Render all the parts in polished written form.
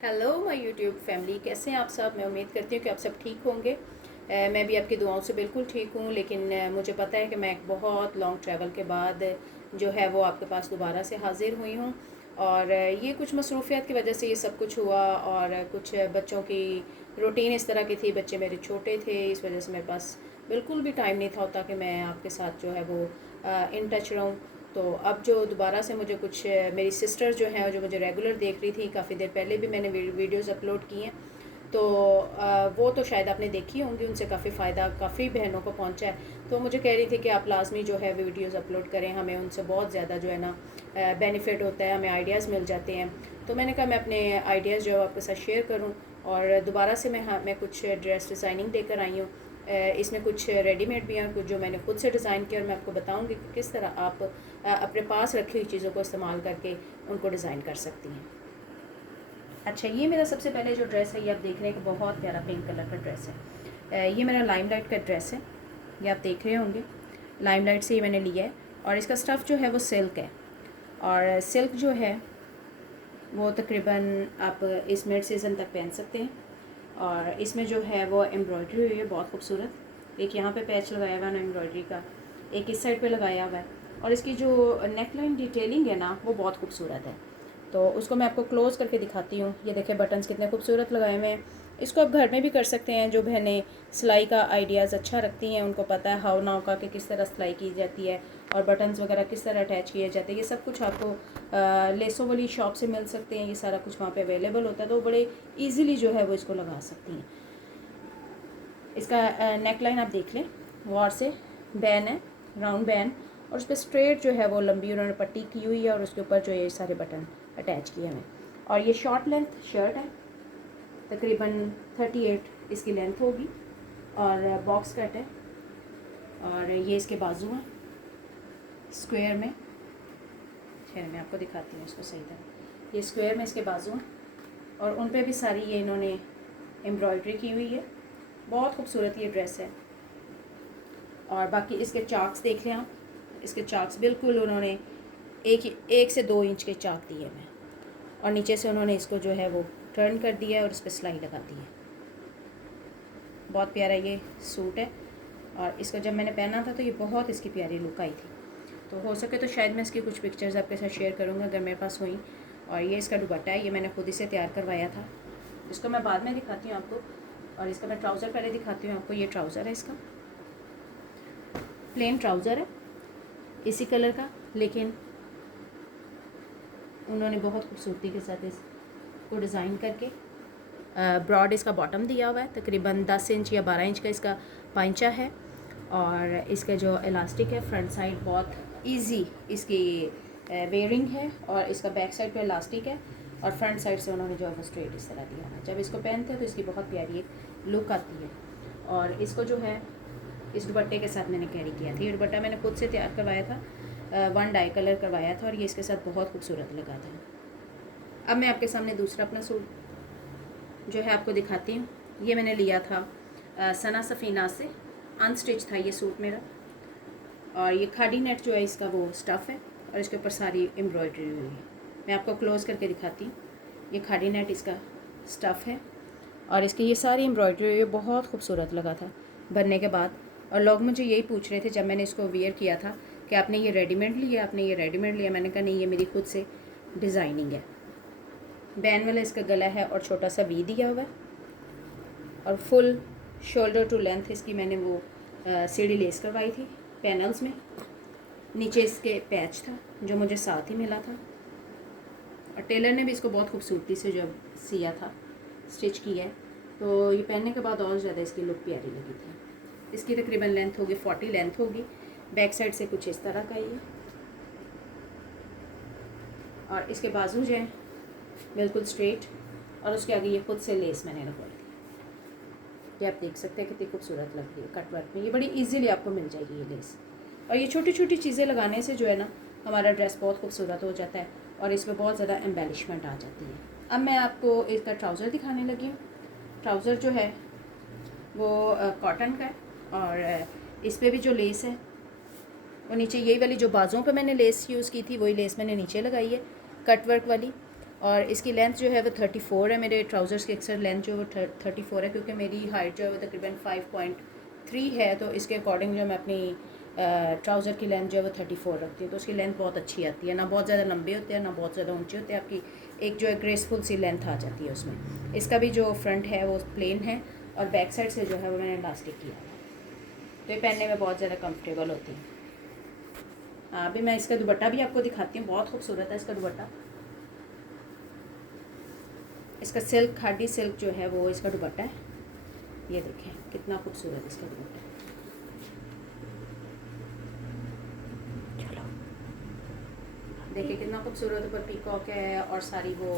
Hello my YouTube family, कैसे हैं आप सब। मैं उम्मीद करती हूँ कि आप सब ठीक होंगे। मैं भी आपकी दुआओं से बिल्कुल ठीक हूँ, लेकिन मुझे पता है कि मैं एक बहुत लॉन्ग ट्रैवल के बाद जो है वो आपके पास दोबारा से हाज़िर हुई हूँ। और ये कुछ मसरूफियत की वजह से ये सब कुछ हुआ, और कुछ बच्चों की रूटीन इस तरह की थी, बच्चे मेरे छोटे थे, इस वजह से मेरे पास बिल्कुल भी टाइम नहीं था होता कि मैं आपके साथ जो है वो इन टच रहूँ। तो अब जो दोबारा से मुझे कुछ मेरी सिस्टर जो हैं जो मुझे रेगुलर देख रही थी, काफ़ी देर पहले भी मैंने वीडियोज़ अपलोड किए हैं, तो वो तो शायद आपने देखी होंगी, उनसे काफ़ी फ़ायदा काफ़ी बहनों को पहुंचा है। तो मुझे कह रही थी कि आप लाजमी जो है वीडियोज़ अपलोड करें, हमें उनसे बहुत ज़्यादा जो है ना बेनिफिट होता है, हमें आइडियाज़ मिल जाते हैं। तो मैंने कहा मैं अपने आइडियाज़ जो है आपके साथ शेयर करूँ। और दोबारा से मैं कुछ ड्रेस डिज़ाइनिंग देकर आई हूँ। इसमें कुछ रेडीमेड भी हैं, कुछ जो मैंने खुद से डिज़ाइन किया, और मैं आपको बताऊंगी कि किस तरह आप अपने पास रखी हुई चीज़ों को इस्तेमाल करके उनको डिज़ाइन कर सकती हैं। अच्छा, ये मेरा सबसे पहले जो ड्रेस है, ये आप देख रहे हैं कि बहुत प्यारा पिंक कलर का ड्रेस है। ये मेरा लाइमलाइट का ड्रेस है, ये आप देख रहे होंगे। लाइमलाइट से ये मैंने लिया है, और इसका स्टफ़ जो है वो सिल्क है। और सिल्क जो है वो तकरीबन आप इस मिड सीज़न तक पहन सकते हैं। और इसमें जो है वो एम्ब्रॉयडरी हुई है बहुत खूबसूरत। एक यहाँ पे पैच लगाया हुआ है ना एम्ब्रॉयडरी का, एक इस साइड पे लगाया हुआ है। और इसकी जो नेकलाइन डिटेलिंग है ना वो बहुत खूबसूरत है। तो उसको मैं आपको क्लोज़ करके दिखाती हूँ। ये देखें बटन्स कितने खूबसूरत लगाए हुए हैं। इसको आप घर में भी कर सकते हैं। जो बहनें सिलाई का आइडियाज़ अच्छा रखती हैं, उनको पता है हाउ नाउ का कि किस तरह सिलाई की जाती है और बटन्स वगैरह किस तरह अटैच किए जाते हैं, ये सब कुछ आपको लेसों वाली शॉप से मिल सकते हैं। ये सारा कुछ वहाँ पे अवेलेबल होता है, तो बड़े इजीली जो है वो इसको लगा सकती हैं। इसका नेक लाइन आप देख लें, वॉर से बैन है, राउंड बैन, और उस पर स्ट्रेट जो है वो लंबी उन्होंने पट्टी की हुई है, और उसके ऊपर जो ये सारे बटन अटैच किए हैं। और ये शॉर्ट लेंथ शर्ट है, तकरीबन 38 इसकी लेंथ होगी, और बॉक्स कट है। और ये इसके बाजू हैं स्क्वायर में। खैर मैं आपको दिखाती हूँ इसको सही तरह। ये स्क्वायर में इसके बाजू हैं, और उन पे भी सारी ये इन्होंने एम्ब्रॉयडरी की हुई है। बहुत खूबसूरत ये ड्रेस है। और बाकी इसके चाक्स देख लें आप, इसके चाक्स बिल्कुल उन्होंने एक से 2 इंच के चाक दिए हैं। और नीचे से उन्होंने इसको जो है वो टर्न कर दिया है और उस पर सिलाई लगा दी है। बहुत प्यारा ये सूट है, और इसको जब मैंने पहना था तो ये बहुत इसकी प्यारी लुक आई थी। तो हो सके तो शायद मैं इसकी कुछ पिक्चर्स आपके साथ शेयर करूँगा अगर मेरे पास हुई। और ये इसका दुपट्टा है, ये मैंने खुद ही से तैयार करवाया था। इसको मैं बाद में दिखाती हूँ आपको। और इसका मैं ट्राउज़र पहले दिखाती हूँ आपको। ये ट्राउज़र है, इसका प्लेन ट्राउज़र है इसी कलर का, लेकिन उन्होंने बहुत खूबसूरती के साथ इसको डिज़ाइन करके ब्रॉड इसका बॉटम दिया हुआ है। तकरीबन 10 इंच या 12 इंच का इसका पांचा है। और इसका जो इलास्टिक है फ्रंट साइड बहुत इजी इसकी वेयरिंग है, और इसका बैक साइड पे इलास्टिक है, और फ्रंट साइड से उन्होंने जो है वो स्ट्रेट इस तरह दिया है। जब इसको पहनते हैं तो इसकी बहुत प्यारी एक लुक आती है। और इसको जो है इस दुपट्टे के साथ मैंने कैरी किया था। ये दुपट्टा मैंने खुद से तैयार करवाया था, 1 डाई कलर करवाया था, और ये इसके साथ बहुत खूबसूरत लगा था। अब मैं आपके सामने दूसरा अपना सूट जो है आपको दिखाती हूँ। ये मैंने लिया था सना सफ़ीना से, अनस्टिच था ये सूट मेरा। और ये खादी नेट जो है इसका वो स्टफ़ है, और इसके ऊपर सारी एम्ब्रॉयडरी हुई है। मैं आपको क्लोज़ करके दिखाती हूँ। ये खादी नेट इसका स्टफ़ है, और इसकी ये सारी एम्ब्रॉयडरी हुई है। बहुत खूबसूरत लगा था बनने के बाद। और लोग मुझे यही पूछ रहे थे जब मैंने इसको वियर किया था कि आपने ये रेडीमेड लिया, आपने ये रेडीमेड लिया। मैंने कहा नहीं, ये मेरी खुद से डिज़ाइनिंग है। बैन वाला इसका गला है, और छोटा सा वी दिया हुआ है, और फुल शोल्डर टू लेंथ इसकी मैंने वो सीढ़ी लेस करवाई थी पैनल्स में। नीचे इसके पैच था जो मुझे साथ ही मिला था, और टेलर ने भी इसको बहुत खूबसूरती से जो सिया था, स्टिच किया है। तो ये पहनने के बाद और ज़्यादा इसकी लुक प्यारी लगी थी। इसकी तकरीबन लेंथ होगी 40 लेंथ होगी। बैक साइड से कुछ इस तरह का ये, और इसके बाजू जो हैं बिल्कुल स्ट्रेट, और उसके आगे ये खुद से लेस मैंने लगवाई थी। ये आप देख सकते हैं कितनी खूबसूरत लग रही है कट वर्क में। ये बड़ी इजीली आपको मिल जाएगी ये लेस। और ये छोटी छोटी चीज़ें लगाने से जो है ना हमारा ड्रेस बहुत खूबसूरत हो जाता है, और इसमें बहुत ज़्यादा एम्बेलिशमेंट आ जाती है। अब मैं आपको इसका ट्राउज़र दिखाने लगी हूँ। ट्राउज़र जो है वो कॉटन का है, और इस पर भी जो लेस है वो नीचे यही वाली जो बाजुओं पे मैंने लेस यूज़ की थी वही लेस मैंने नीचे लगाई है, कट वर्क वाली। और इसकी लेंथ जो है वो 34 है। मेरे ट्राउज़र्स की अक्सर लेंथ जो है वो 34 है, क्योंकि मेरी हाइट जो है वो तकरीबन 5.3 है, तो इसके अकॉर्डिंग जो मैं अपनी ट्राउज़र की लेंथ जो है वो 34 रखती हूँ। तो उसकी लेंथ बहुत अच्छी आती है, ना बहुत ज़्यादा लंबे होते हैं ना बहुत ज़्यादा ऊंचे होते हैं, आपकी एक जो है ग्रेसफुल सी लेंथ आ जाती है उसमें। इसका भी जो फ्रंट है वो प्लेन है और बैक साइड से जो है वो मैंने इलास्टिक किया है, तो ये पहनने में बहुत ज़्यादा कंफर्टेबल होती है। अभी मैं इसका दुपट्टा भी आपको दिखाती हूँ, बहुत खूबसूरत है इसका दुपट्टा। इसका सिल्क, खादी सिल्क जो है वो इसका दुपट्टा है। ये देखें कितना खूबसूरत इसका दुपट्टा है। चलो देखिए कितना खूबसूरत ऊपर पीकॉक है और सारी वो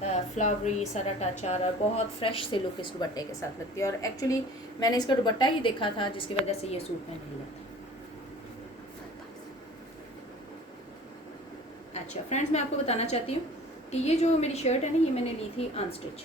फ्लावरी सारा टच आ रहा है। बहुत फ्रेश से लुक इस दुपट्टे के साथ लगती है, और एक्चुअली मैंने इसका दुपट्टा ही देखा था जिसकी वजह से ये सूट पहन लिया था। अच्छा फ्रेंड्स, मैं आपको बताना चाहती हूँ कि ये जो मेरी शर्ट है ना, ये मैंने ली थी अनस्टिच।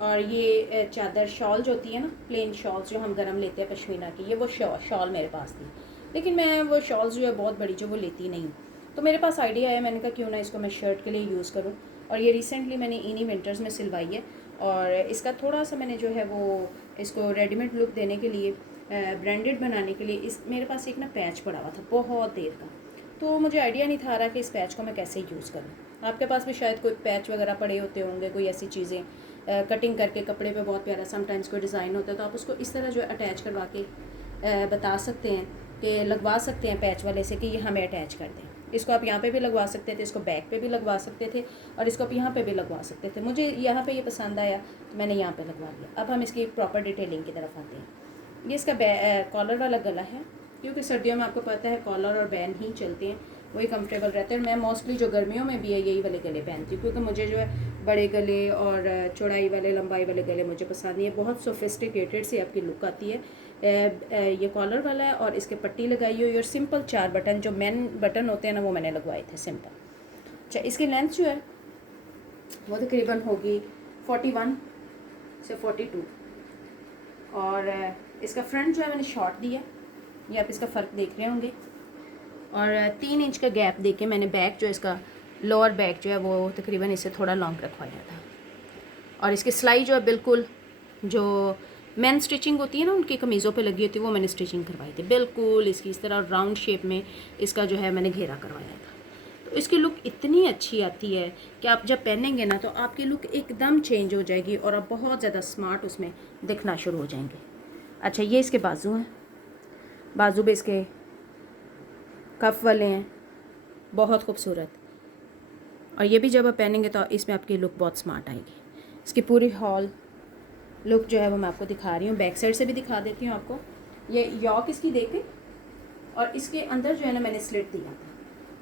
और ये चादर शॉल जो होती है ना, प्लेन शॉल्स जो हम गरम लेते हैं पश्मीना की, ये वो शॉल मेरे पास थी, लेकिन मैं वो शॉल्स जो है बहुत बड़ी जो वो लेती नहीं। तो मेरे पास आइडिया आया, मैंने कहा क्यों ना इसको मैं शर्ट के लिए यूज़ करूँ। और ये रिसेंटली मैंने इन्हीं विंटर्स में सिलवाई है, और इसका थोड़ा सा मैंने जो है वो इसको रेडीमेड लुक देने के लिए, ब्रांडेड बनाने के लिए, इस मेरे पास एक ना पैच पड़ा हुआ था बहुत देर का, तो मुझे आइडिया नहीं था रहा कि इस पैच को मैं कैसे यूज़ करूँ। आपके पास भी शायद कोई पैच वगैरह पड़े होते होंगे, कोई ऐसी चीज़ें कटिंग करके कपड़े पे बहुत प्यारा समटाइम्स कोई डिज़ाइन होता है, तो आप उसको इस तरह जो है अटैच करवा के बता सकते हैं कि लगवा सकते हैं पैच वाले से कि ये हमें अटैच कर दें। इसको आप यहाँ पे भी लगवा सकते थे, इसको बैक पे भी लगवा सकते थे, और इसको आप यहाँ पे भी लगवा सकते थे। मुझे यहाँ पे ये पसंद आया तो मैंने यहाँ पे लगवा दिया। अब हम इसकी प्रॉपर डिटेलिंग की तरफ आते हैं। ये इसका कॉलर वाला गला है, क्योंकि सर्दियों में आपको पता है कॉलर और बैन ही चलते हैं, वही कंफर्टेबल रहते हैं। मैं मोस्टली जो गर्मियों में भी है यही वाले गले पहनती हूँ, क्योंकि मुझे जो है बड़े गले और चौड़ाई वाले लंबाई वाले गले मुझे पसंद नहीं है। बहुत सोफिस्टिकेटेड सी आपकी लुक आती है। ये कॉलर वाला है और इसके पट्टी लगाई हुई और सिंपल 4 बटन जो मेन बटन होते हैं ना वो मैंने लगवाए थे सिंपल। अच्छा, इसकी लेंथ जो है वो तकरीबन होगी 41 से 42, और इसका फ्रंट जो है मैंने शॉर्ट दिया, ये आप इसका फ़र्क देख रहे होंगे, और 3 इंच का गैप देके मैंने बैक जो इसका लोअर बैक जो है वो तकरीबन इससे थोड़ा लॉन्ग रखवाया था। और इसकी सिलाई जो है बिल्कुल जो मैन स्टिचिंग होती है ना उनकी कमीज़ों पे लगी होती है वो मैंने स्टिचिंग करवाई थी, बिल्कुल इसकी इस तरह राउंड शेप में इसका जो है मैंने घेरा करवाया था। तो इसकी लुक इतनी अच्छी आती है कि आप जब पहनेंगे ना तो आपकी लुक एकदम चेंज हो जाएगी और आप बहुत ज़्यादा स्मार्ट उसमें दिखना शुरू हो जाएंगे। अच्छा, ये इसके बाजू हैं, बाजू भी इसके कफ वाले हैं, बहुत खूबसूरत। और ये भी जब आप पहनेंगे तो इसमें आपकी लुक बहुत स्मार्ट आएगी। इसकी पूरी हॉल लुक जो है वो मैं आपको दिखा रही हूँ, बैक साइड से भी दिखा देती हूँ आपको। ये यॉक इसकी देखें, और इसके अंदर जो है ना मैंने स्लिट दिया था।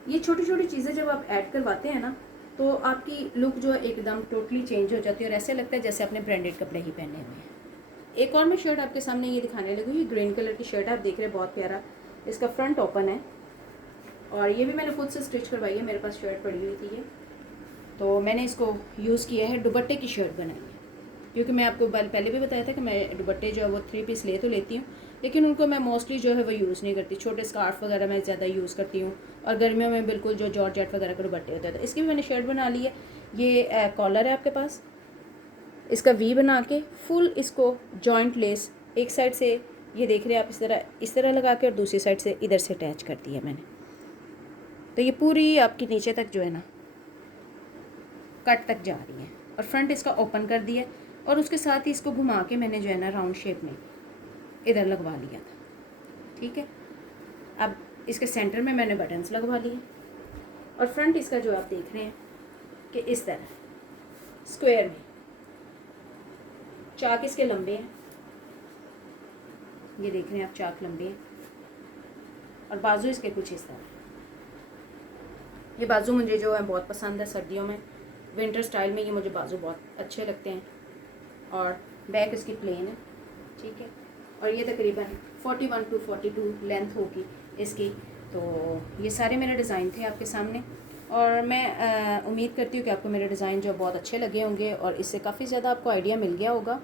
ये छोटी छोटी चीज़ें जब आप ऐड करवाते हैं ना तो आपकी लुक जो है एकदम टोटली चेंज हो जाती है, और ऐसे लगता है जैसे आपने ब्रांडेड कपड़े ही पहने हुए हैं। एक और मैं शर्ट आपके सामने ये दिखाने लगी हूँ, ये ग्रीन कलर की शर्ट आप देख रहे हैं, बहुत प्यारा इसका फ्रंट ओपन है, और ये भी मैंने खुद से स्टिच करवाई है, मेरे पास शर्ट पड़ी हुई थी ये, तो मैंने इसको यूज़ किया है, दुपट्टे की शर्ट बनाई है। क्योंकि मैं आपको पहले भी बताया था कि मैं दुपट्टे जो है वो 3 पीस ले तो लेती हूँ, लेकिन उनको मैं मोस्टली जो है वो यूज़ नहीं करती। छोटे स्कार्फ वगैरह मैं ज़्यादा यूज़ करती हूँ, और गर्मियों में बिल्कुल जो जॉर्जेट वगैरह के दुपट्टे होते हैं। तो इसकी भी मैंने शर्ट बना ली है। ये कॉलर है आपके पास, इसका वी बना के फुल इसको जॉइंट लेस एक साइड से ये देख रहे हैं आप इस तरह लगा के, और दूसरी साइड से इधर से अटैच कर दी है मैंने। तो ये पूरी आपकी नीचे तक जो है ना कट तक जा रही है, और फ्रंट इसका ओपन कर दिया, और उसके साथ ही इसको घुमा के मैंने जो है ना राउंड शेप में इधर लगवा लिया था। ठीक है, अब इसके सेंटर में मैंने बटन्स लगवा लिए, और फ्रंट इसका जो आप देख रहे हैं कि इस तरह स्क्वायर में चाक इसके लंबे हैं, ये देख रहे हैं आप चाक लंबे हैं, और बाजू इसके कुछ इस तरह। ये बाजू मुझे जो है बहुत पसंद है सर्दियों में, विंटर स्टाइल में ये मुझे बाजू बहुत अच्छे लगते हैं, और बैक इसकी प्लेन है। ठीक है, और ये तकरीबन 41 to 42 लेंथ होगी इसकी। तो ये सारे मेरे डिज़ाइन थे आपके सामने, और मैं उम्मीद करती हूँ कि आपको मेरे डिज़ाइन जो बहुत अच्छे लगे होंगे, और इससे काफ़ी ज़्यादा आपको आइडिया मिल गया होगा।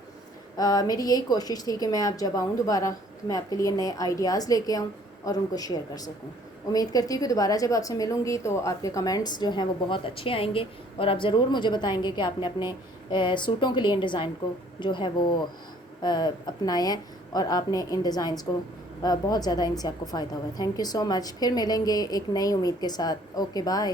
मेरी यही कोशिश थी कि मैं अब जब आऊँ दोबारा तो मैं आपके लिए नए आइडियाज़ लेके आऊँ और उनको शेयर कर सकूँ। उम्मीद करती हूँ कि दोबारा जब आपसे मिलूँगी तो आपके कमेंट्स जो हैं वो बहुत अच्छे आएंगे और आप ज़रूर मुझे बताएंगे कि आपने अपने सूटों के लिए इन डिज़ाइन को जो है वो अपनाया है और आपने इन डिज़ाइंस को बहुत ज़्यादा इनसे आपको फ़ायदा हुआ है। Thank you so much. फिर मिलेंगे एक नई उम्मीद के साथ। Okay bye.